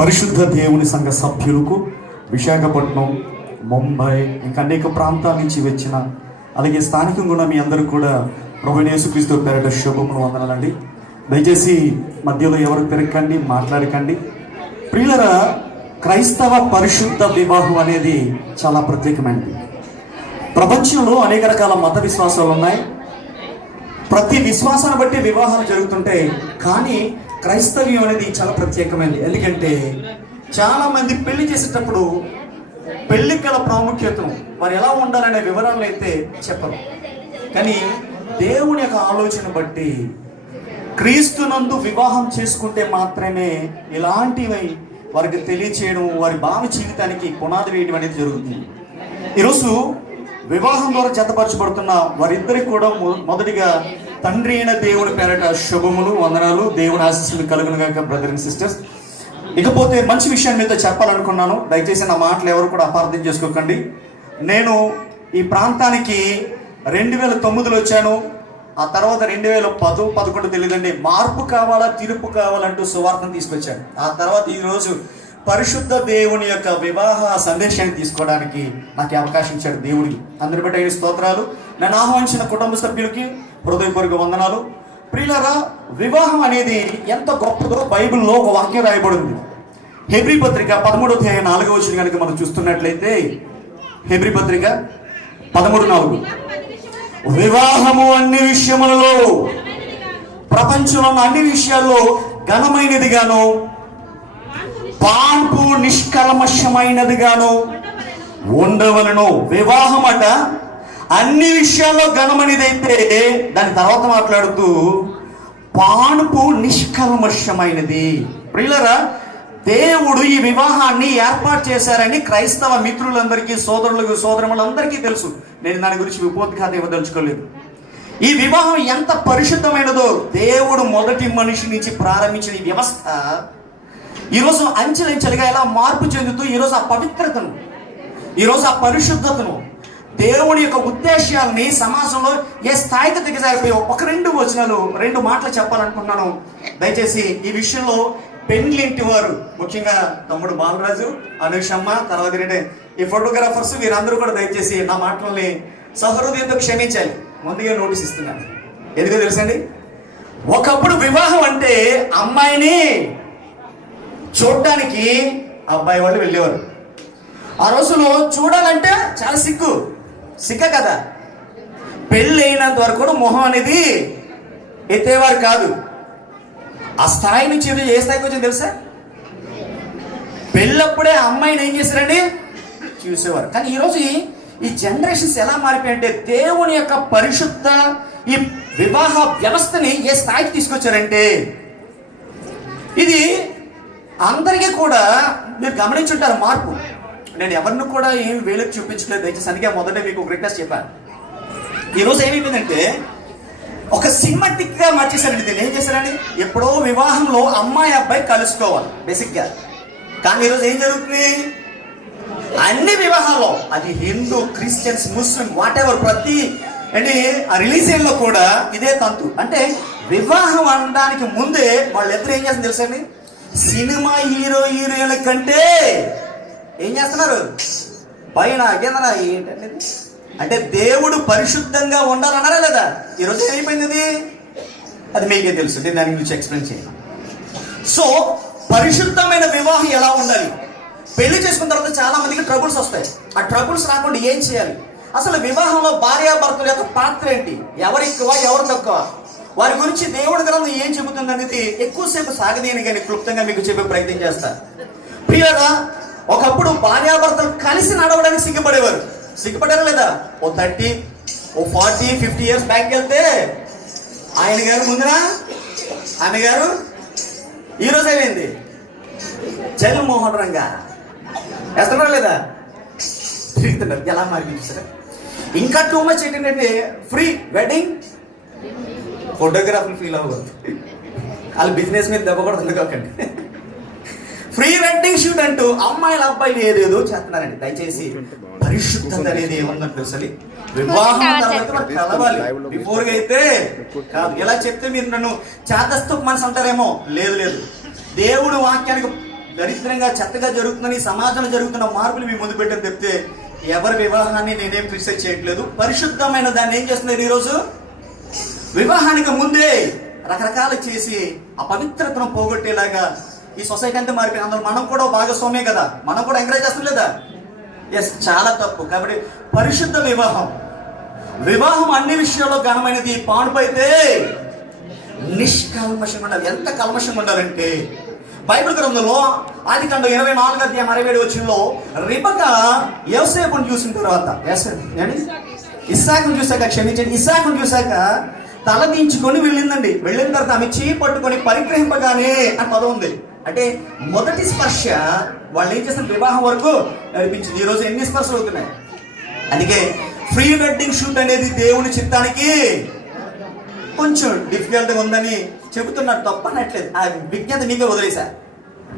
పరిశుద్ధ దేవుని సంఘ సభ్యులకు విశాఖపట్నం ముంబై ఇంకా అనేక ప్రాంతాల నుంచి వచ్చిన అలాగే స్థానికంగా ఉన్న మీ అందరూ కూడా ప్రభునేసుక్రీస్తు పేరట శుభములు వందనాలండి. దయచేసి మధ్యలో ఎవరు పెరగకండి మాట్లాడకండి. ప్రియులరా క్రైస్తవ పరిశుద్ధ వివాహం అనేది చాలా ప్రత్యేకమైనది. ప్రపంచంలో అనేక రకాల మత విశ్వాసాలు ఉన్నాయి. ప్రతి విశ్వాసాన్ని బట్టి వివాహాలు జరుగుతుంటాయి. కానీ క్రైస్తవ్యం అనేది చాలా ప్రత్యేకమైనది. ఎందుకంటే చాలా మంది పెళ్ళి చేసేటప్పుడు పెళ్ళి గల ప్రాముఖ్యతను వారు ఎలా ఉండాలనే వివరాలు అయితే చెప్పరు. కానీ దేవుని యొక్క ఆలోచన బట్టి క్రీస్తునందు వివాహం చేసుకుంటే మాత్రమే ఇలాంటివి వారికి తెలియచేయడం వారి భావ జీవితానికి పునాది వేయడం అనేది జరుగుతుంది. ఈరోజు వివాహం ద్వారా జతపరచబడుతున్న వారిద్దరికి కూడా మొ- మొదటిగా తండ్రి అయిన దేవుని పేరట శుభములు వందనాలు. దేవుని ఆశీస్సులు కలుగును గాక బ్రదర్ అండ్ సిస్టర్స్. ఇకపోతే మంచి విషయం మీతో చెప్పాలనుకున్నాను. దయచేసి నా మాటలు ఎవరు కూడా అపార్థం చేసుకోకండి. నేను ఈ ప్రాంతానికి రెండు వేల తొమ్మిదిలో వచ్చాను. ఆ తర్వాత రెండు వేల పదో పదకొండు తెలియదండి. మార్పు కావాలా తీర్పు కావాలంటూ సువార్తను తీసుకొచ్చాను. ఆ తర్వాత ఈరోజు పరిశుద్ధ దేవుని యొక్క వివాహ సందేశాన్ని తీసుకోవడానికి నాకు అవకాశం ఇచ్చాడు దేవుడికి అందరి బట్టి అయిన స్తోత్రాలు. నన్ను ఆహ్వానించిన కుటుంబ సభ్యులకి హృదయపూర్వక వందనాలు. ప్రియులరా వివాహం అనేది ఎంత గొప్పదో బైబిల్లో ఒక వాక్యం రాయబడింది. హెబ్రి పత్రిక పదమూడో అధ్యాయం నాలుగో వచ్చిన కనుక మనం చూస్తున్నట్లయితే హెబ్రి పత్రిక పదమూడు నాలుగు. వివాహము అన్ని విషయములలో ప్రపంచంలో అన్ని విషయాల్లో ఘనమైనదిగాను పాన్పు నిష్కల్మషమైనదిగాను ఉండవలను. వివాహం అట అన్ని విషయాల్లో ఘనమనిదైతే దాని తర్వాత మాట్లాడుతూ పానుపు నిష్కల్మషమైనది ప్రియులరా దేవుడు ఈ వివాహాన్ని ఏర్పాటు చేశారని క్రైస్తవ మిత్రులందరికీ సోదరులకు సోదరులందరికీ తెలుసు. నేను దాని గురించి విపోద్ఘాత ఇవ్వదలుచుకోలేదు ఈ వివాహం ఎంత పరిశుద్ధమైనదో దేవుడు మొదటి మనిషి నుంచి ప్రారంభించిన ఈ వ్యవస్థ ఈరోజు అంచెలంచెలుగా ఎలా మార్పు చెందుతూ ఈరోజు ఆ పవిత్రతను ఈరోజు ఆ పరిశుద్ధతను దేవుని యొక్క ఉద్దేశాలని సమాజంలో ఏ స్థాయికి దిగజారిపోయి ఒక రెండు వచనాలు రెండు మాటలు చెప్పాలనుకుంటున్నాను. దయచేసి ఈ విషయంలో పెండ్లింటి వారు ముఖ్యంగా తమ్ముడు బాలరాజు అనుషమ్మ తర్వాత ఈ ఫోటోగ్రాఫర్స్ వీరందరూ కూడా దయచేసి నా మాటల్ని సహృదయంతో క్షమించాలి. ముందుగా నోటీస్ ఇస్తున్నాను. ఎందుకో తెలుసండి? ఒకప్పుడు వివాహం అంటే అమ్మాయిని చూడటానికి అబ్బాయి వాళ్ళు వెళ్ళేవారు. ఆ రోజులో చూడాలంటే చాలా సిగ్గు. సిగ్గ కదా? పెళ్ళి అయినంత వరకు కూడా మొహం అనేది ఎత్తేవారు కాదు. ఆ స్థాయి నుంచి ఏ స్థాయికి వచ్చింది తెలుసా? పెళ్ళప్పుడే ఆ అమ్మాయిని ఏం చేశారండి? చూసేవారు. కానీ ఈరోజు ఈ- ఈ జనరేషన్స్ ఎలా మారిపోయాయంటే దేవుని యొక్క పరిశుద్ధ ఈ వివాహ వ్యవస్థని ఏ స్థాయికి తీసుకొచ్చారంటే ఇది అందరికీ కూడా మీరు గమనించుంటారు మార్పు. నేను ఎవరిని కూడా ఏమి వేలకు చూపించలేదు. దయచేసి అందుకే మొదట మీకు ఒక రిక్వెస్ట్ చెప్పాను. ఈరోజు ఏమైపోయిందంటే ఒక సినిమాటిక్గా మార్చేశారండి దీన్ని. ఏం చేశారని ఎప్పుడో వివాహంలో అమ్మాయి అబ్బాయి కలుసుకోవాలి బేసిక్గా కానీ ఈరోజు ఏం జరుగుతుంది? అన్ని వివాహాల్లో అది Hindu Christians Muslim whatever ప్రతి అంటే ఆ రిలీజియన్లో కూడా ఇదే తంతు. అంటే వివాహం అనడానికి ముందే వాళ్ళిద్దరు ఏం చేస్తుంది తెలుసండి సినిమా హీరో హీరోయిన్ల కంటే ఏం చేస్తున్నారు? పైన కిందన ఏంటంటే అంటే దేవుడు పరిశుద్ధంగా ఉండాలన్నారా లేదా? ఈరోజు ఏమైపోయింది అది అది మీకే తెలుసు. నేను దాని గురించి ఎక్స్ప్లెయిన్ చేయను సో పరిశుద్ధమైన వివాహం ఎలా ఉండాలి? పెళ్ళి చేసుకున్న తర్వాత చాలా మందికి ట్రబుల్స్ వస్తాయి. ఆ ట్రబుల్స్ రాకుండా ఏం చేయాలి? అసలు వివాహంలో భార్యాభర్తల యొక్క పాత్ర ఏంటి? ఎవరు ఎక్కువ ఎవరు తక్కువ? వారి గురించి దేవుడి గ్రంథం ఏం చెబుతుంది అనేది ఎక్కువసేపు సాగదీయని కానీ క్లుప్తంగా మీకు చెప్పే ప్రయత్నం చేస్తా. ప్రియరా ఒకప్పుడు భార్యాభర్తలు కలిసి నడవడానికి సిగ్గుపడేవారు. సిగ్గుపడారా లేదా? ఓ thirty oh forty fifty years back వెళ్తే ఆయన గారు ముందున? ఆమె గారు? ఈరోజు ఏమైంది? జగన్మోహన్ రంగా. వేస్తున్నారా లేదా? తిరుగుతున్నారు ఎలా మార్పించారు ఇంకా టూ మచ్ ఏంటంటే ఫ్రీ వెడ్డింగ్ ఫోటోగ్రాఫర్ ఫీల్ అవ్వదు. వాళ్ళ బిజినెస్ మీద దెబ్బ కూడా అందుకోకండి ఫ్రీ వెడ్డింగ్ షూట్ అంటూ అమ్మాయిల అబ్బాయిలు ఏదేదో చేస్తున్నారండి. దయచేసి పరిశుద్ధత అనేది ఏముందని తెలుసండి వివాహం తర్వాత కలవాలి. బిఫోర్గా అయితే కాదు ఇలా చెప్తే మీరు నన్ను చాతస్తు మనసు అంటారేమో? లేదు లేదు. దేవుడు వాక్యానికి దరిద్రంగా చెత్తగా జరుగుతుందని సమాజంలో జరుగుతున్న మార్పులు మీ ముందు పెట్టని చెప్తే ఎవరి వివాహాన్ని నేనేం క్రిటిసైజ్ చేయట్లేదు. పరిశుద్ధమైన దాన్ని ఏం చేస్తున్నారు ఈరోజు? వివాహానికి ముందే రకరకాలు చేసి ఆ పవిత్రతను పోగొట్టేలాగా ఈ సొసైటీ అంతా మారిపోయింది. అందులో మనం కూడా భాగస్వామే కదా. మనం కూడా ఎంకరేజ్ చేస్తాం లేదా? ఎస్ చాలా తప్పు. కాబట్టి పరిశుద్ధ వివాహం. వివాహం అన్ని విషయాల్లో ఘనమైనది. పాడుపైతే నిష్కల్మషంగా ఉండాలి. ఎంత కల్మషంగా ఉండాలంటే బైబిల్ గ్రంథంలో ఆది కండ ఇరవై నాలుగు అధ్యాయం అరవై ఏడు వచ్చినలో రిబక యోసేపుని చూసిన తర్వాత యోసేపు ఏంటి చూశాక క్షమించండి. ఇస్సాకును చూశాక తల దించుకొని వెళ్ళిందండి. వెళ్ళిన తర్వాత ఆమె చేయి పట్టుకొని పరిగ్రహింపగానే అని పదం ఉంది. అంటే మొదటి స్పర్శ వాళ్ళు ఏం చేస్తారు? వివాహం వరకు నడిపించింది. ఈరోజు ఎన్ని స్పర్శలు అవుతున్నాయి? అందుకే ప్రీ వెడ్డింగ్ షూట్ అనేది దేవుని చిత్తానికి కొంచెం డిఫికల్ట్గా ఉందని చెబుతున్నారు. తప్పనట్లేదు. ఆ విజ్ఞత మీకే వదిలేసా.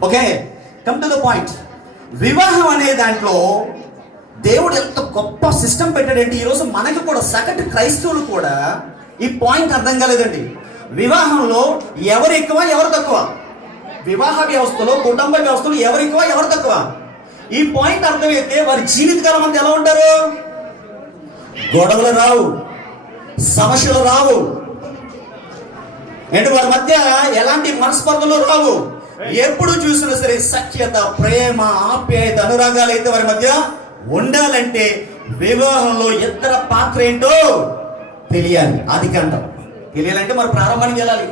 Okay? Come to the point వివాహం అనే దాంట్లో దేవుడు ఎంత గొప్ప సిస్టమ్ పెట్టాడంటే ఈరోజు మనకి కూడా సగటు క్రైస్తవులు కూడా ఈ పాయింట్ అర్థం కాలేదండి. వివాహంలో ఎవరు ఎక్కువ ఎవరు తక్కువ? వివాహ వ్యవస్థలో కుటుంబ వ్యవస్థలో ఎవరు ఎక్కువ ఎవరు తక్కువ? ఈ పాయింట్ అర్థమైతే వారి జీవితకాలం అంతా ఎలా ఉంటారు? గొడవలు రావు సమస్యలు రావు. అంటే వారి మధ్య ఎలాంటి మనస్పర్ధలు రావు? ఎప్పుడు చూసినా సరే సఖ్యత ప్రేమ ఆప్యాయత అనురాగాలు అయితే వారి మధ్య ఉండాలంటే వివాహంలో ఇద్దర పాత్ర ఏంటో తెలియాలి. అది కాండం తెలియాలంటే మరి ప్రారంభానికి వెళ్ళాలి.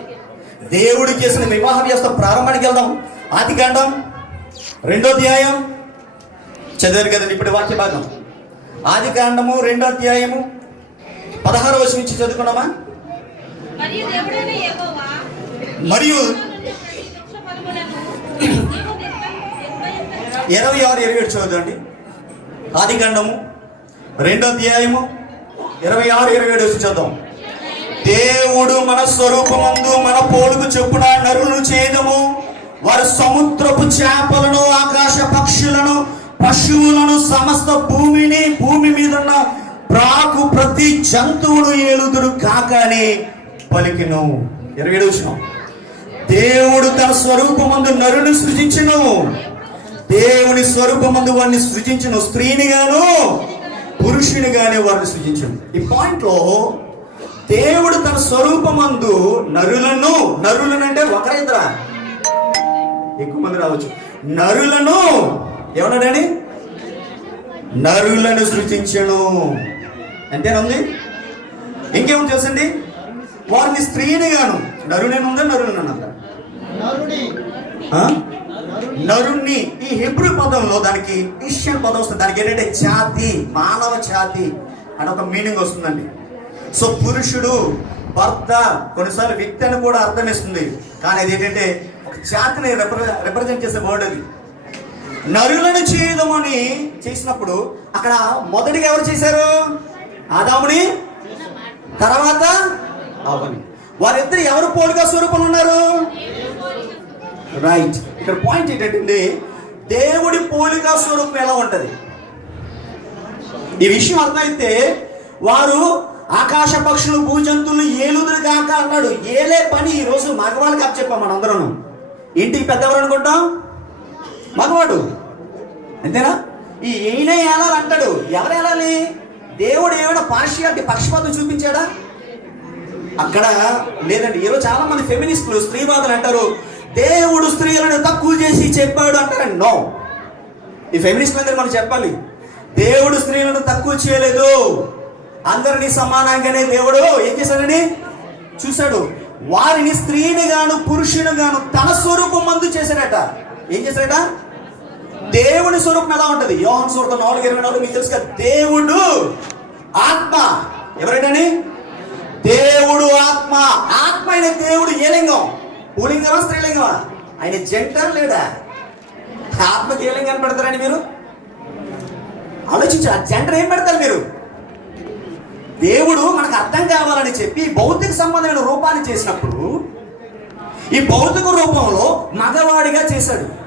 దేవుడు చేసిన వివాహ వ్యవస్థ ప్రారంభానికి వెళ్దాం. ఆది కాండం రెండో అధ్యాయం. చదివారు కదండి ఇప్పుడు వాక్య భాగం. ఆది కాండము రెండో అధ్యాయము. పదహారు వచ్చి నుంచి చదువుకున్నామా? మరియు ఇరవై ఆరు ఇరవై ఏడు చదువుదండి ఆది కాండము రెండో అధ్యాయము ఇరవై ఆరు ఇరవై ఏడు వచ్చి చదువు దేవుడు మన స్వరూపమందు మన పోలుకు చెప్పున నరులు చేయదము. వారు సముద్రపు చేపలను ఆకాశ పక్షులను పశువులను సమస్త భూమిని భూమి మీద ఉన్న ప్రాకు ప్రతి జంతువును ఏలుదురు కాకని పలికిను. ఇరవై ఏడు దేవుడు తన స్వరూపమందు నరుని సృజించును. దేవుని స్వరూపమందు వారిని సృజించను. స్త్రీని గాను పురుషుని గాని వారిని సృజించను. ఈ పాయింట్లో దేవుడు తన స్వరూపమందు నరులను నరులను అంటే ఒకరిద్దరా? ఎక్కువ మంది రావచ్చు. నరులను ఏమన్నాడని నరులను సృజించను. అంతేనంది ఇంకేముంది తెలుసండి? వారిని స్త్రీని గాను నరుని ఉందా నరుని. ఆ? నరుణ్ణి. ఈ హెబ్రూ పదంలో దానికి క్రిస్టియన్ పదం వస్తుంది. దానికి ఏంటంటే జాతి మానవ జాతి అని ఒక మీనింగ్ వస్తుందండి. సో పురుషుడు భర్త కొన్నిసార్లు వ్యక్తి అని కూడా అర్థం ఇస్తుంది కానీ అది ఏంటంటే ఒక జాతిని రిప్రజెంట్ చేసే వర్డ్ అది. నరులను చేయదమని చేసినప్పుడు అక్కడ మొదటిగా ఎవరు చేశారు? ఆదాముని తర్వాత అవని వారిద్దరు ఎవరు పోలిక స్వరూపంలో ఉన్నారు? రైట్ ఇక్కడ పాయింట్ ఏంటంటే దేవుడి పోలిక స్వరూపం ఎలా ఉంటుంది? ఈ విషయం అర్థమైతే వారు ఆకాశ పక్షులు భూజంతువులు ఏలుదురు కాక అన్నాడు. ఏలే పని ఈ రోజు మగవాళ్ళకి అప్పచెప్పాం చెప్పాం మనందరం ఇంటికి పెద్దవారు అనుకుంటాం? మగవాడు. అంతేనా? ఈ ఈయనే ఏలాలి అంటాడు. ఎవరు ఏలాలి? దేవుడు ఏమైనా పార్షియాలిటీ పక్షపాతం చూపించాడా? అక్కడ లేదండి ఈరోజు చాలా మంది ఫెమినిస్టులు స్త్రీవాదులు అంటారు దేవుడు స్త్రీలను తక్కువ చేసి చెప్పాడు అంటారండి. నో. ఈ ఫెమినిస్ట్ అందరూ మనం చెప్పాలి. దేవుడు స్త్రీలను తక్కువ చేయలేదు. అందరినీ సమానంగానే దేవుడు ఏం చేశాడని చూశాడు. వారిని స్త్రీని గాను పురుషుని గాను తన స్వరూపం మందు చేశాడట ఏం చేశాడట దేవుని స్వరూపం ఎలా ఉంటుంది? యోహన్ స్వరూపం నాలుగు ఇరవై నాలుగు మీకు తెలుసు కదా దేవుడు ఆత్మ. ఎవరైనా దేవుడు ఆత్మ. ఆత్మ అయిన దేవుడు ఏ లింగం? పులింగమా స్త్రీలింగమా? ఆయన జంటర్ లేడా? ఆత్మకి ఏ లింగం పెడతారండి మీరు? ఆలోచించు ఆ జెండర్ ఏం పెడతారు మీరు? దేవుడు మనకు అర్థం కావాలని చెప్పి భౌతిక సంబంధమైన రూపాన్ని చేసినప్పుడు ఈ భౌతిక రూపంలో మగవాడిగా చేశాడు.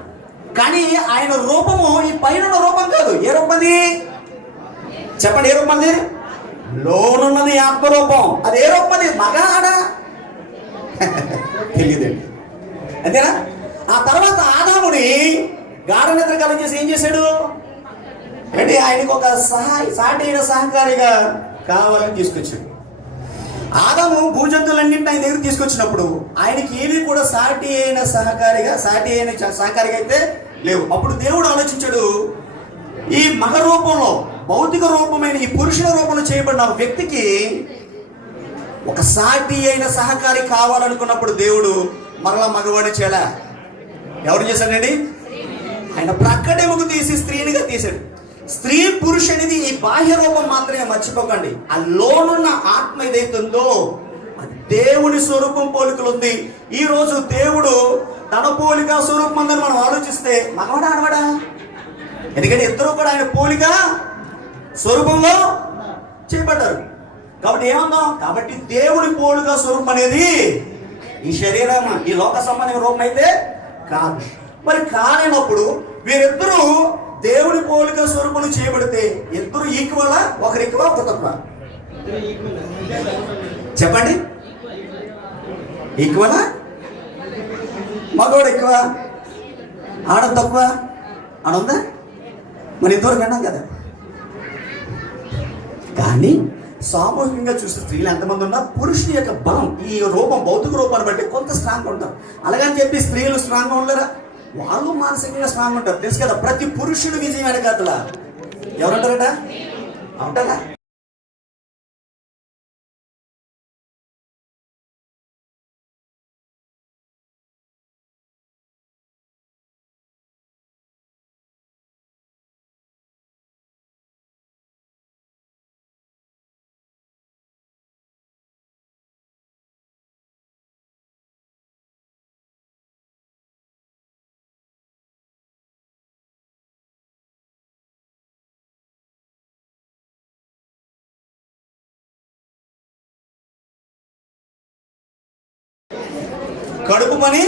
కానీ ఆయన రూపము ఈ పైన రూపం కాదు. ఏ రూపంది? చెప్పండి ఏ రూపంది? లోనున్నది ఆత్మరూపం. అది ఏ రూపంది? మగ ఆడ? తెలియదండి. అంతేనా? ఆ తర్వాత ఆదాముని నిద్ర చేసి ఏం చేశాడు? అంటే ఆయనకు ఒక సహాయ సాటి సహకారిగా కావాలని తీసుకొచ్చాడు. ఆదాము భూజంతులన్నింటిని ఆయన దగ్గర తీసుకొచ్చినప్పుడు ఆయనకి ఏవి కూడా సాటి అయిన సహకారిగా సాటి అయిన సహకారిగా అయితే లేవు. అప్పుడు దేవుడు ఆలోచించాడు ఈ మగ రూపంలో భౌతిక రూపమైన ఈ పురుషుల రూపంలో చేయబడిన వ్యక్తికి ఒక సాటి అయిన సహకారి కావాలనుకున్నప్పుడు దేవుడు మరలా మగవాడి చేయాల? ఎవరు చేశాడండి? ఆయన ప్రక్కడెముకు తీసి స్త్రీనిగా తీశాడు. స్త్రీ పురుషునిది ఈ బాహ్య రూపం మాత్రమే మర్చిపోకండి. ఆ లోనున్న ఆత్మ ఏదైతుందో దేవుని స్వరూపం పోలికలు ఉంది. ఈ రోజు దేవుడు తన పోలిక స్వరూపం ఉందని మనం ఆలోచిస్తే మగవాడా ఆడవాడా? ఎందుకంటే ఇద్దరు కూడా ఆయన పోలిక స్వరూపంలో చేపట్టారు కాబట్టి ఏమందాం? కాబట్టి దేవుని పోలిక స్వరూపం అనేది ఈ శరీరం ఈ లోక సంబంధమైన రూపం అయితే కాదు. మరి కానినప్పుడు వీరిద్దరూ దేవుని పోలిక స్వరూపులు చేయబడితే ఇద్దరు ఈక్వలా ఒకరి ఎక్కువ ఒక తక్కువ. చెప్పండి. ఈక్వలా మగవాడు ఎక్కువ? ఆడ తక్కువ? ఆడుందా మరి ఇద్దరు విన్నాం కదా. కానీ సామూహికంగా చూస్తే స్త్రీలు ఎంతమంది ఉన్నా పురుషుని యొక్క బలం ఈ రూపం భౌతిక రూపాన్ని బట్టి కొంత స్ట్రాంగ్ ఉంటారు. అలాగని చెప్పి స్త్రీలు స్ట్రాంగ్గా ఉండరా వాళ్ళు మానసికంగా స్ట్రాంగ్ ఉంటారు. తెలుసు కదా ప్రతి పురుషుడు విజయం వెనకాతల. ఎవరుంటారట? అవుతారా? కడుపు పని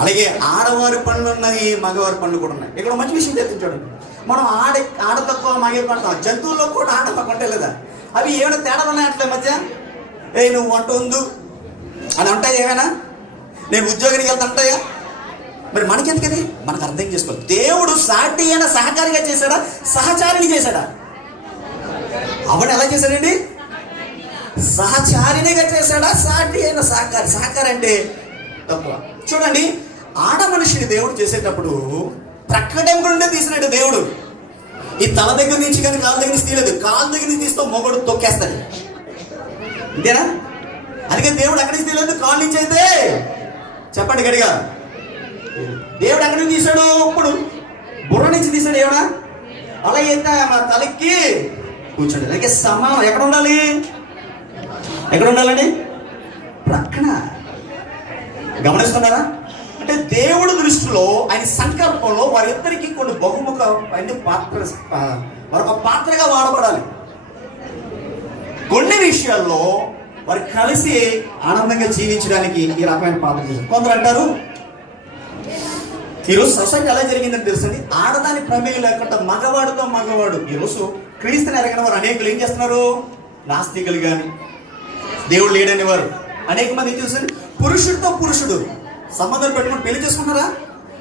అలాగే ఆడవారి పనులు ఉన్నాయి మగవారి పనులు కూడా ఉన్నాయి. ఇక్కడ మంచి విషయం తెలుసు చూడండి మనం ఆడ ఆడ తక్కువ మగ పడతాం జంతువుల్లో కూడా ఆడ తక్కువ ఉంటాయి లేదా? అవి ఏమైనా తేడా ఉన్నాయి అట్లే మధ్య? ఏ నువ్వు వంట ఉందు అని ఉంటాయి ఏమైనా? నేను ఉద్యోగానికి వెళ్తా ఉంటాయా మరి మనకెందుకది? మనకు అర్థం చేసుకోవాలి. దేవుడు సాటి అయిన సహకారిగా చేశాడా? సహచారిని చేశాడా? అవన్నీ ఎలా చేశాడండి? సహచారినిగా చేశాడా? సాటి అయిన సహకారి సహకారి అంటే తక్కువ. చూడండి ఆడ మనిషిని దేవుడు చేసేటప్పుడు ప్రక్కటం నుండే తీసినట్టు దేవుడు. ఈ తల దగ్గర నుంచి కానీ కాళ్ళ దగ్గర నుంచి తీయలేదు. కాళ్ళ దగ్గర నుంచి తీస్తే మొగడు తొక్కేస్తాడు. అంతేనా అందుకే దేవుడు అక్కడి నుంచి తీయలేదు కాళ్ళ నుంచి అయితే. చెప్పండి గడిగా దేవుడు ఎక్కడి నుంచి తీశాడు ఇప్పుడు బుర్ర నుంచి తీశాడు ఏమన్నా అలా అయితే మా తలకి కూర్చోండి అలాగే సమానం. ఎక్కడ ఉండాలి? ఎక్కడ ఉండాలండి? ప్రక్కన. గమనిస్తున్నారా? అంటే దేవుడి దృష్టిలో ఆయన సంకల్పంలో వారిద్దరికీ కొన్ని బహుముఖ అంటే పాత్ర మరొక పాత్రగా వాడబడాలి. కొన్ని విషయాల్లో వారు కలిసి ఆనందంగా జీవించడానికి ఈ రకమైన పాత్ర కొందరు అంటారు ఈరోజు సొసైటీ ఎలా జరిగిందని తెలుసండి? ఆడదాని ప్రమేయం లేకుండా మగవాడితో మగవాడు. ఈరోజు క్రీస్తుని ఎరగిన వారు అనేకులు ఏం చేస్తున్నారు? నాస్తికులు కానీ దేవుడు లేడని వారు. అనేక మంది ఏం చేశారు? పురుషుడితో పురుషుడు. సంబంధం పెట్టుకుని పెళ్ళి చేసుకుంటారా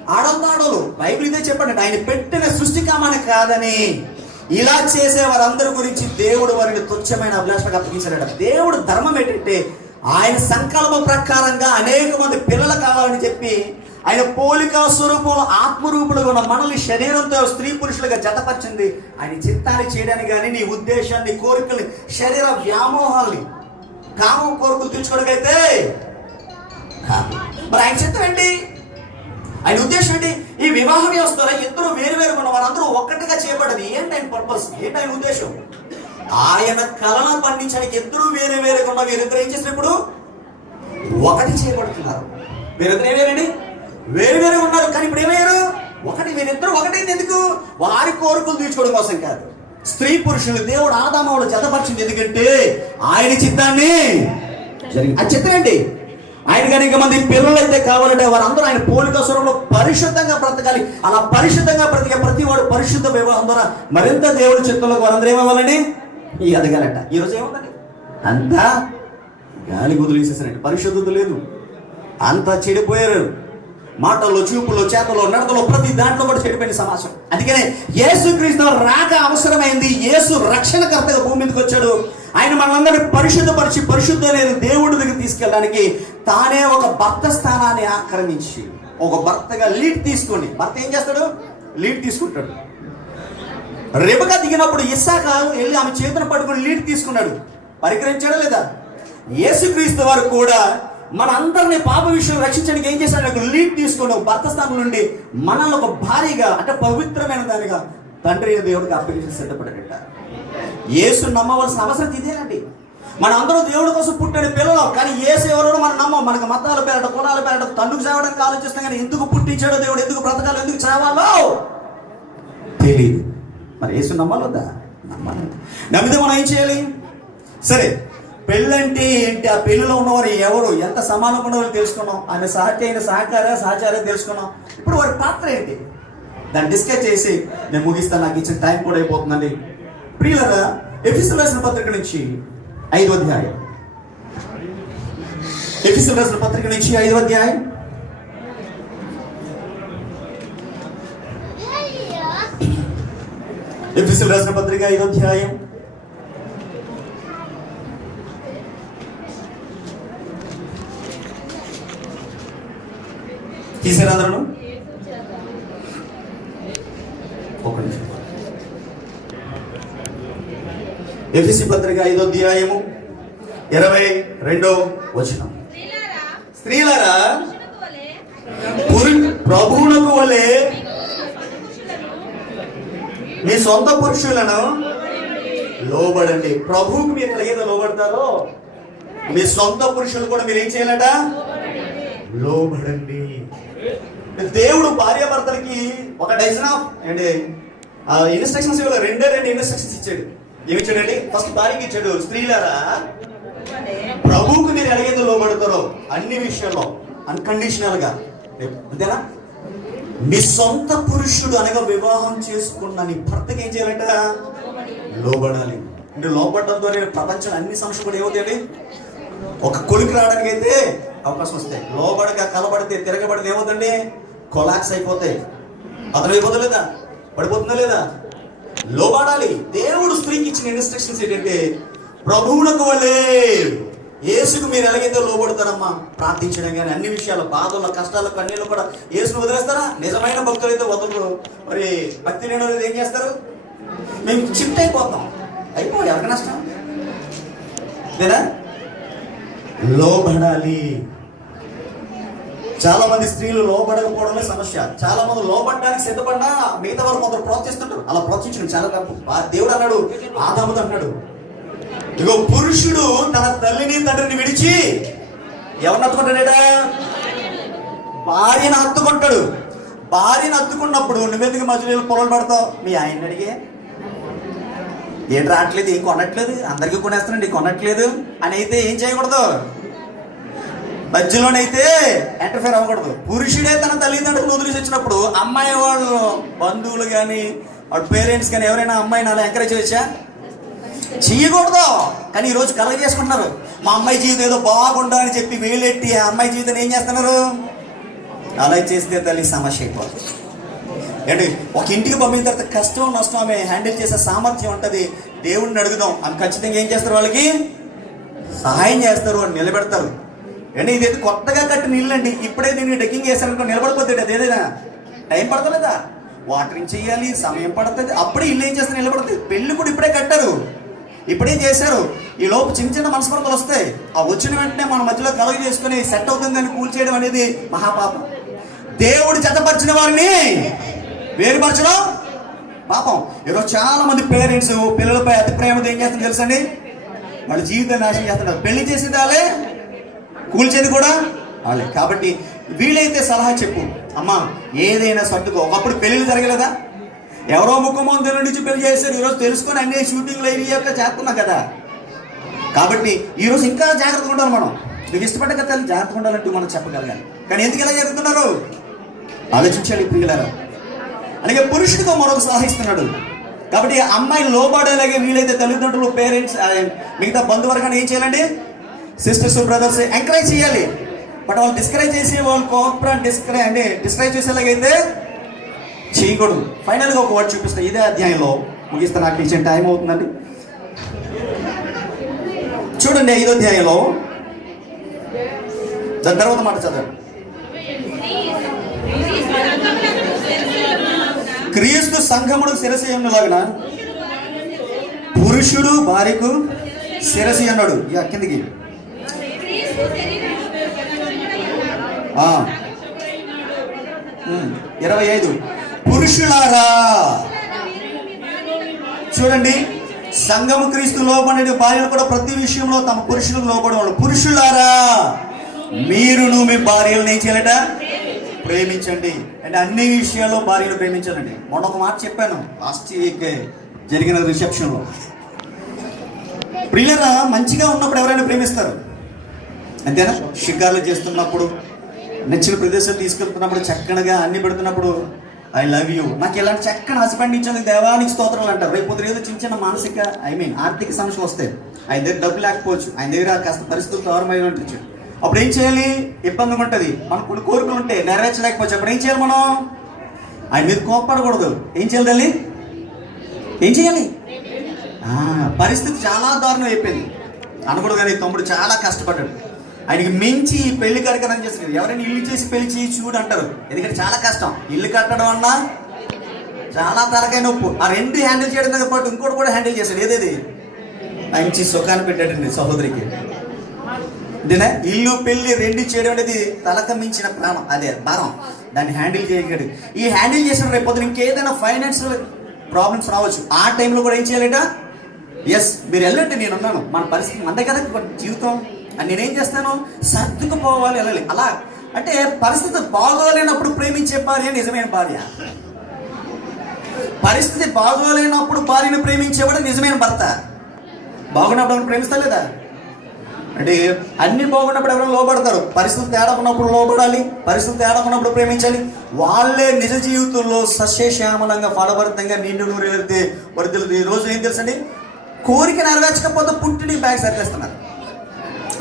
ఆడలతో ఆడోలు బైబిల్ ఇదే చెప్పండి. ఆయన పెట్టిన సృష్టి కామాన కాదని. ఇలా చేసే వారందరి గురించి దేవుడు వారిని తుచ్చమైన అభిలాషకు అప్పగించాడట దేవుడు ధర్మం ఏంటంటే ఆయన సంకల్ప ప్రకారంగా అనేక మంది పిల్లలు కావాలని చెప్పి ఆయన పోలిక స్వరూపంలో ఆత్మరూపుడు ఉన్న మనల్ని శరీరంతో స్త్రీ పురుషులుగా జతపరిచింది. ఆయన చిత్తాన్ని చేయడానికి కానీ నీ ఉద్దేశాన్ని కోరికల్ని శరీర వ్యామోహాల్ని కామం కోరికలు తీర్చుకోవడానికైతే కాదు. మరి ఆయన చిత్తం ఏంటి? ఆయన ఉద్దేశం ఏంటి? ఈ వివాహ వ్యవస్థలో ఇద్దరు వేరు వేరు ఉన్న వారందరూ ఒక్కటిగా చేయబడది ఏంటి ఆయన పర్పస్ ఏంటి ఆయన ఉద్దేశం? ఆయన కళను పండించడానికి ఇద్దరు వేరే వేరుగా ఉన్న వీరిద్దరు ఏం చేసినప్పుడు ఒకటి చేయబడుతున్నారు. వీరిద్దరు ఏమేరండి వేరు వేరే ఉన్నారు. కానీ ఇప్పుడు ఏమయ్యారు? ఒకటి. వీరిద్దరు ఒకటైంది ఎందుకు? వారి కోరికలు తీర్చుకోవడం కోసం కాదు. స్త్రీ పురుషులు దేవుడు ఆదామవుడు జతపరిచింది ఎందుకంటే ఆయన చిత్తాన్ని ఆ చిత్తం ఏంటి ఆయన కనుక మంది పిల్లలు అయితే కావాలంటే వారందరూ ఆయన పోలిక స్వరంలో పరిశుద్ధంగా బ్రతకాలి. అలా పరిశుద్ధంగా బ్రతికే ప్రతి వాడు పరిశుద్ధ వివాహం ద్వారా మరింత దేవుడి చిత్తంలోకి వారందరూ ఏమవ్వాలండి? ఈ ఎదగాలంట ఈరోజు ఏముందండి? అంతా గాలి వదిలేసేసారండి పరిశుద్ధత లేదు. అంతా చెడిపోయారు. మాటల్లో చూపులో చేతలో నడతలో ప్రతి దాంట్లో కూడా చెడిపోయిన సమాజం. అందుకనే యేసు క్రీస్తు రాక అవసరమైంది. యేసు రక్షణకర్తగా భూమి మీదకి వచ్చాడు. ఆయన మనందరినీ పరిశుద్ధపరిచి లేని దేవుడి దగ్గర తీసుకెళ్ళడానికి తానే ఒక భర్త స్థానాన్ని ఆక్రమించి ఒక భర్తగా లీడ్ తీసుకోండి భర్త ఏం చేస్తాడు? లీడ్ తీసుకుంటాడు. రేపగా దిగినప్పుడు ఇస్సాక వెళ్ళి ఆమె చేతులు పట్టుకుని లీడ్ తీసుకున్నాడు. పరికరించాడా లేదా? యేసుక్రీస్తు వారు కూడా మన అందరిని పాప విషయం రక్షించడానికి ఏం చేశాడు? ఒక లీడ్ తీసుకుని ఒక భర్త స్థానం నుండి మనల్ని ఒక భారీగా అంటే పవిత్రమైన దానిగా తండ్రి దేవుడికి అప్పగించి సిద్ధపడట యేసు నమ్మవలసిన అవసరం ఇదేనండి మన అందరూ దేవుడి కోసం పుట్టిన పిల్లలు కానీ ఏసు ఎవరో మనం నమ్మం. మనకు మతాల పేరట కులాలు పేరట తండ్రికి చావడానికి ఆలోచిస్తాం కానీ ఎందుకు పుట్టించాడో దేవుడు ఎందుకు బ్రతకాలి ఎందుకు చావాలో తెలియదు మరి యేసు నమ్మాలొద్దా నమ్మాలి నమ్మితే మనం ఏం చేయాలి? సరే పెళ్ళంటే ఏంటి? ఆ పెళ్ళిలో ఉన్నవారు ఎవరు? ఎంత సమానంగా ఉన్నవారు తెలుసుకున్నాం. ఆమె సాటి అయిన సహకార సహచారం తెలుసుకున్నాం. ఇప్పుడు వారి పాత్ర ఏంటి? దాన్ని డిస్కస్ చేసి నేను ముగిస్తాను నాకు ఇచ్చిన టైం కూడా అయిపోతుందండి. ప్రియులరా ఎఫిసల్ రాసిన పత్రిక నుంచి ఐదో అధ్యాయం. ఎఫిసల్ రాసిన పత్రిక నుంచి ఐదో అధ్యాయం. ఎఫిసల్ రాసిన పత్రిక ఐదో అధ్యాయం. తీసారా అందరూ ఎఫిసి పత్రిక ఐదో అధ్యాయము ఇరవై రెండో వచనం. స్త్రీలరా ప్రభువులకు వలె మీ సొంత పురుషులను లోబడండి. ప్రభువుకు మీరు ఎలాగైతే లోబడతారో మీ సొంత పురుషులు కూడా మీరు ఏం చేయాలట? లోబడండి. దేవుడు భార్యాభర్తలకి ఒక డజన్ ఆఫ్ అండ్ ఇన్స్ట్రక్షన్స్ ఇవ్వాలి. రెండే రెండు ఇన్స్ట్రక్షన్స్ ఇచ్చాడు. ఏమి ఇచ్చాడండి ఫస్ట్ భార్యకి ఇచ్చాడు. స్త్రీలారా ప్రభువుకు మీరు ఎలాగైతే లోబడతారు అన్ని విషయాల్లో అన్కండిషనల్గా అంతేనా? మీ సొంత పురుషుడు అనగా వివాహం చేసుకున్న నీ భర్తకి ఏం చేయాలంట? లోబడాలి. అంటే లోబడడంతో ప్రపంచం అన్ని సమస్యలు కూడా ఏమవుతాయండి? ఒక కొలికి రావడానికి అయితే అవకాశం వస్తాయి. లోబడక కలబడితే తిరగబడితే ఏమవుతుంది కొలాక్స్ అయిపోతాయి. అతను లేదా? పడిపోతుందా లేదా? లోబడాలి. దేవుడు స్త్రీకి ఇచ్చిన ఇన్స్ట్రక్షన్స్ ఏంటంటే ప్రభువునకు వలే ఏసుకు మీరు ఎలాగైతే లోబడతారమ్మా ప్రార్థించడం కానీ అన్ని విషయాలు బాధల కష్టాలు కన్నీళ్ళు కూడా యేసును వదిలేస్తారా? నిజమైన భక్తులు అయితే వదలరు. మరి భక్తి లేని వాళ్ళు ఏం చేస్తారు? మేము చిట్ అయిపోతాం. అయిపో ఎవరికి నష్టం? లేదా? లోబడాలి. చాలా మంది స్త్రీలు లోబడకపోవడమే సమస్య. చాలా మంది లోబడడానికి సిద్ధపడినా మిగతా వాళ్ళు కొందరు ప్రోత్సహిస్తుంటారు. అలా ప్రోత్సహించడం చాలా తప్పు. దేవుడు అన్నాడు ఆదాముడు అన్నాడు ఇగో పురుషుడు తన తల్లిని తండ్రిని విడిచి ఎవరిని అత్తుకుంటాడా భార్యను హత్తుకుంటాడు. భార్యను హత్తుకున్నప్పుడు నువ్వెందుకు మధ్యలో పొలం పడతావు? మీ ఆయన అడిగే. ఏం రావట్లేదు ఏం కొనట్లేదు? అందరికీ కొనేస్తానండి కొనట్లేదు? అని అయితే ఏం చేయకూడదు? మధ్యలోనైతే ఎంటర్ఫేర్ అవ్వకూడదు. పురుషుడే తన తల్లిదండ్రులు వదిలేసి వచ్చినప్పుడు అమ్మాయి వాళ్ళు బంధువులు కానీ వాడు పేరెంట్స్ కానీ ఎవరైనా అమ్మాయిని అలా ఎంకరేజ్ చేయొచ్చా చేయకూడదు. కానీ ఈరోజు కలగ చేసుకుంటున్నారు. మా అమ్మాయి జీవితం ఏదో బాగుండాలని చెప్పి వేలెట్టి ఆ అమ్మాయి జీవితం ఏం చేస్తున్నారు? అలా చేస్తే తల్లి సమస్య అయిపోతుంది. ఏంటి ఒక ఇంటికి పంపిన తర్వాత కష్టం నష్టం ఆమె హ్యాండిల్ చేసే సామర్థ్యం ఉంటుంది. దేవుడిని అడుగుదాం. ఆమె ఖచ్చితంగా ఏం చేస్తారు వాళ్ళకి? సహాయం చేస్తారు అని నిలబెడతారు. ఏంటి ఇది కొత్తగా కట్టిన ఇల్లు అండి ఇప్పుడే దీన్ని డెక్కింగ్ చేశారనుకో నిలబడిపోతుంది అది ఏదైనా టైం పడతలేదా? వాటరింగ్ చేయాలి సమయం పడుతుంది. అప్పుడే ఇల్లు ఏం చేస్తే నిలబడుతుంది పెళ్ళి కూడా ఇప్పుడే కట్టారు. ఇప్పుడే చేశారు? ఈ లోపు చిన్న చిన్న మనస్పర్ధలు వస్తాయి. ఆ వచ్చిన వెంటనే మన మధ్యలో కలుగు చేసుకుని సెట్ అవుతుందని కూల్చేయడం అనేది మహాపాపం. దేవుడు జతపరిచిన వారిని వేరుపరచడం? పాపం. ఈరోజు చాలా మంది పేరెంట్స్ పిల్లలపై అతి ప్రేమతో ఏం చేస్తుంది తెలుసండి? వాళ్ళ జీవితం నాశనం చేస్తున్నారు. పెళ్ళి చేసేది వాళ్ళే కూల్చేది కూడా వాళ్ళే. కాబట్టి వీలైతే సలహా చెప్పు. అమ్మా ఏదైనా సర్దుకో. ఒకప్పుడు పెళ్ళిళ్ళు జరగలేదా? ఎవరో ముఖమో తెలుగు నుంచి పెళ్ళి చేశారు. ఈరోజు తెలుసుకొని అన్ని షూటింగ్లు అయ్యి యొక్క చేస్తున్నాం కదా. కాబట్టి ఈరోజు ఇంకా జాగ్రత్తగా ఉండాలి మనం. నీకు ఇష్టపడ్డ కదా జాగ్రత్తగా ఉండాలంటూ మనం చెప్పగలగాలి. కానీ ఎందుకు ఇలా జరుగుతున్నారు? ఆలోచించాలి ప్రియులారా. అలాగే పురుషుడితో మరొక సహాయిస్తున్నాడు కాబట్టి ఆ అమ్మాయి లోబడేలాగే వీలైతే తల్లిదండ్రులు పేరెంట్స్ మిగతా బంధువర్గాన్ని ఏం చేయాలండి? సిస్టర్స్ బ్రదర్స్ ఎంకరేజ్ చేయాలి. బట్ వాళ్ళు డిస్కరేజ్ చేసి వాళ్ళు కోపరం డిస్కరేజ్ అంటే డిస్కరేజ్ చేసేలాగైతే చేయకూడదు. ఫైనల్గా ఒక వర్డ్ చూపిస్తాను ఇదే అధ్యాయంలో ముగిస్తే నాకు ఇచ్చిన టైం అవుతుందండి. చూడండి ఐదో అధ్యాయంలో. దాని తర్వాత మాట చదవండి. క్రీస్తు సంఘముడు శిరసేయులాగిన పురుషుడు భార్యకు శిరసి అన్నాడు. ఇక కిందికి. ఇరవై ఐదు. పురుషులారా చూడండి సంఘము క్రీస్తు లోబడి భార్యలు కూడా ప్రతి విషయంలో తమ పురుషులకు లోబడి వాళ్ళు పురుషులారా మీరును మీ భార్యలు ఏం చేయాలట ప్రేమించండి. అంటే అన్ని విషయాల్లో భార్యలు ప్రేమించాలండి. మొన్న ఒక మాట చెప్పాను. లాస్ట్ వీక్ జరిగిన రిసెప్షన్లో. ప్రియులరా మంచిగా ఉన్నప్పుడు ఎవరైనా ప్రేమిస్తారు? అంతేనా? షికార్లు చేస్తున్నప్పుడు నచ్చిన ప్రదేశాలు తీసుకెళ్తున్నప్పుడు చక్కనగా అన్ని పెడుతున్నప్పుడు ఐ లవ్ యూ నాకు ఇలాంటి చక్కని హస్బెండ్ ఇచ్చేందుకు దేవానికి స్తోత్రాలు అంటారు. రేపు పొద్దున ఏదో చిన్న చిన్న మానసిక ఐ మీన్ ఆర్థిక సమస్యలు వస్తాయి. ఆయన దగ్గర డబ్బు లేకపోవచ్చు. ఆయన దగ్గర కాస్త పరిస్థితులు దారుణమైన ఉంటుంది అప్పుడు ఏం చేయాలి? ఇబ్బందిగా ఉంటుంది. మనకు కొన్ని కోరికలు ఉంటే నెరవేర్చలేకపోతే అప్పుడు ఏం చేయాలి మనం? ఆయన మీద కోప్పడకూడదు. ఏం చేయాలి తల్లి? ఏం చేయాలి? పరిస్థితి చాలా దారుణం అయిపోయింది. అనకూడదు కానీ తమ్ముడు చాలా కష్టపడ్డాడు. ఆయనకి మించి ఈ పెళ్ళి కార్యక్రమం చేస్తుంది ఎవరైనా ఇల్లు చేసి పెళ్ళి చేయి చూడు అంటారు. ఎందుకంటే చాలా కష్టం. ఇల్లు కట్టడం అన్నా చాలా తలకాయ నొప్పు. ఆ రెండు హ్యాండిల్ చేయడంతో పాటు ఇంకోటి కూడా హ్యాండిల్ చేశాడు ఏదేది? మంచి సుఖాన్ని పెట్టాడండి సహోదరికి. ఇదేనా ఇల్లు పెళ్ళి రెండు చేయడం అనేది తలక మించిన ప్రాణం. అదే భారం. దాన్ని హ్యాండిల్ చేయగలడు. ఈ హ్యాండిల్ చేసిన రేపు పొద్దున ఇంకేదైనా ఫైనాన్షియల్ ప్రాబ్లమ్స్ రావచ్చు. ఆ టైంలో కూడా ఏం చేయాలట? ఎస్ మీరు వెళ్ళండి నేను ఉన్నాను. మన పరిస్థితి అంతే కదా జీవితం. అని నేనేం చేస్తాను? సర్దుకుపోవాలి వెళ్ళాలి. అలా. అంటే పరిస్థితి బాగోలేనప్పుడు ప్రేమించే భార్య నిజమైన భార్య. పరిస్థితి బాగోలేనప్పుడు భార్యను ప్రేమించేవాడు నిజమైన భర్త. బాగున్నప్పుడు ప్రేమిస్తా లేదా? అంటే అన్ని బాగున్నప్పుడు ఎవరైనా లోపడతారు పరిస్థితి తేడా ఉన్నప్పుడు పరిస్థితి తేడా ఉన్నప్పుడు ప్రేమించాలి. వాళ్ళే నిజ జీవితంలో సస్యశ్యామలంగా ఫలభరితంగా నిండు నూరు వెళ్తే వర్ధులు ఈ రోజు ఏం తెలుసండి? కోరిక నెరవేర్చకపోతే పుట్టింటికి బ్యాగ్ సరిచేస్తున్నారు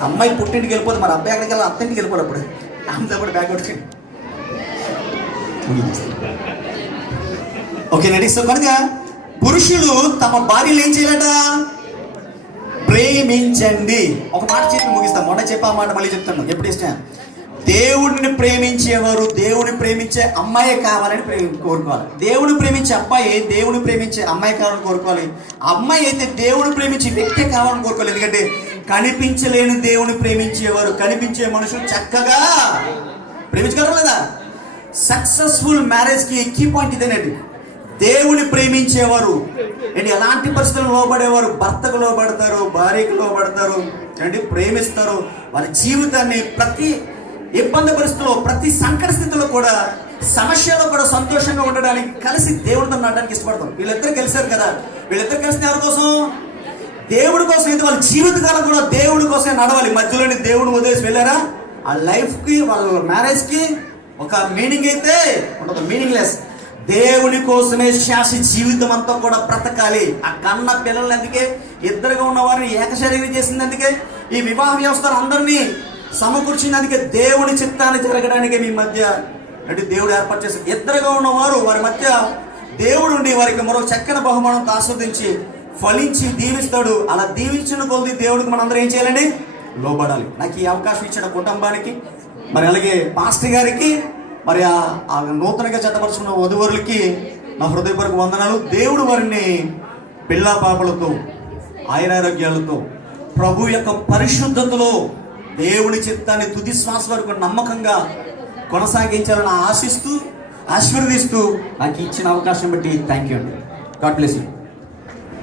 అమ్మాయి పుట్టింటికి వెళ్ళిపోతే మరి అబ్బాయి ఎక్కడికి వెళ్ళి అత్తింటికి వెళ్ళిపోడు అప్పుడు అంతా కూడా బ్యాగ్ కొట్టుకుని. ఓకేనండి సో కనుక పురుషులు తమ భార్యలు ఏం చేయాలట? ప్రేమించండి. ఒక మాట చెప్పి ముగిస్తాం. మొన్న చెప్పా మాట మళ్ళీ చెప్తాను ఎప్పుడు ఇష్టం? దేవుడిని ప్రేమించేవారు దేవుడిని ప్రేమించే అమ్మాయి కావాలని ప్రే కోరుకోవాలి. దేవుడిని ప్రేమించే అబ్బాయి దేవుడిని ప్రేమించే అమ్మాయి కావాలని కోరుకోవాలి. అమ్మాయి అయితే దేవుడిని ప్రేమించే వ్యక్తి కావాలని కోరుకోవాలి. ఎందుకంటే కనిపించలేని దేవుని ప్రేమించేవారు కనిపించే మనుషులు చక్కగా ప్రేమించగలరు లేదా? సక్సెస్ఫుల్ మ్యారేజ్కి కీ పాయింట్ ఇదేనండి. దేవుని ప్రేమించేవారు. అండ్ ఎలాంటి పరిస్థితులు లోబడేవారు? భర్తకు లోబడతారు భార్యకు లోబడతారు అండి ప్రేమిస్తారు. వారి జీవితాన్ని ప్రతి ఇబ్బంది పరిస్థితుల్లో ప్రతి సంకట స్థితిలో కూడా సమస్యలో కూడా సంతోషంగా ఉండడానికి కలిసి దేవుడితో నడడానికి ఇష్టపడతాం. వీళ్ళిద్దరు కలిశారు కదా? వీళ్ళిద్దరు కలిసిన ఎవరి కోసం? దేవుడి కోసం. అయితే వాళ్ళ జీవితకాలం కూడా దేవుడి కోసమే నడవాలి. మధ్యలోని దేవుడు వదిలేసి వెళ్ళారా? ఆ లైఫ్కి వాళ్ళ మ్యారేజ్కి ఒక మీనింగ్ అయితే ఉండదు. మీనింగ్ లెస్ దేవుని కోసమే శాసి జీవితం అంతా కూడా బ్రతకాలి. ఆ కన్న పిల్లలు అందుకే ఇద్దరుగా ఉన్న వారిని ఏకశరీరం చేసింది అందుకే ఈ వివాహ వ్యవస్థలు అందరినీ సమకూర్చింది అందుకే దేవుని చిత్తాన్ని జరగడానికి మీ మధ్య అంటే దేవుడు ఏర్పాటు చేసి ఇద్దరుగా ఉన్నవారు వారి మధ్య దేవుడు ఉండి వారికి మరో చక్కని బహుమానంతో ఆస్వాదించి ఫలించి దీవిస్తాడు. అలా దీవించిన కొద్ది దేవుడికి మనందరం ఏం చేయాలండి? లోబడాలి. నాకు ఈ అవకాశం ఇచ్చిన కుటుంబానికి మరి అలాగే పాస్టర్ గారికి మరి ఆ నూతనంగా చెత్తపరుచుకున్న వధువరులకి నా హృదయపూర్వక వందనాలు. దేవుడు వారిని పిల్లా పాపలతో ఆయురారోగ్యాలతో ప్రభు యొక్క పరిశుద్ధతలో దేవుని చిత్తాన్ని తుది శ్వాస వరకు నమ్మకంగా కొనసాగించాలని ఆశిస్తూ ఆశీర్వదిస్తూ నాకు ఇచ్చిన అవకాశం బట్టి థ్యాంక్ యూ అండి. God bless you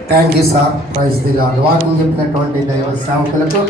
thank you sir praise the Lord వాక్యం చెప్పినటువంటి దైవ సేవకులకు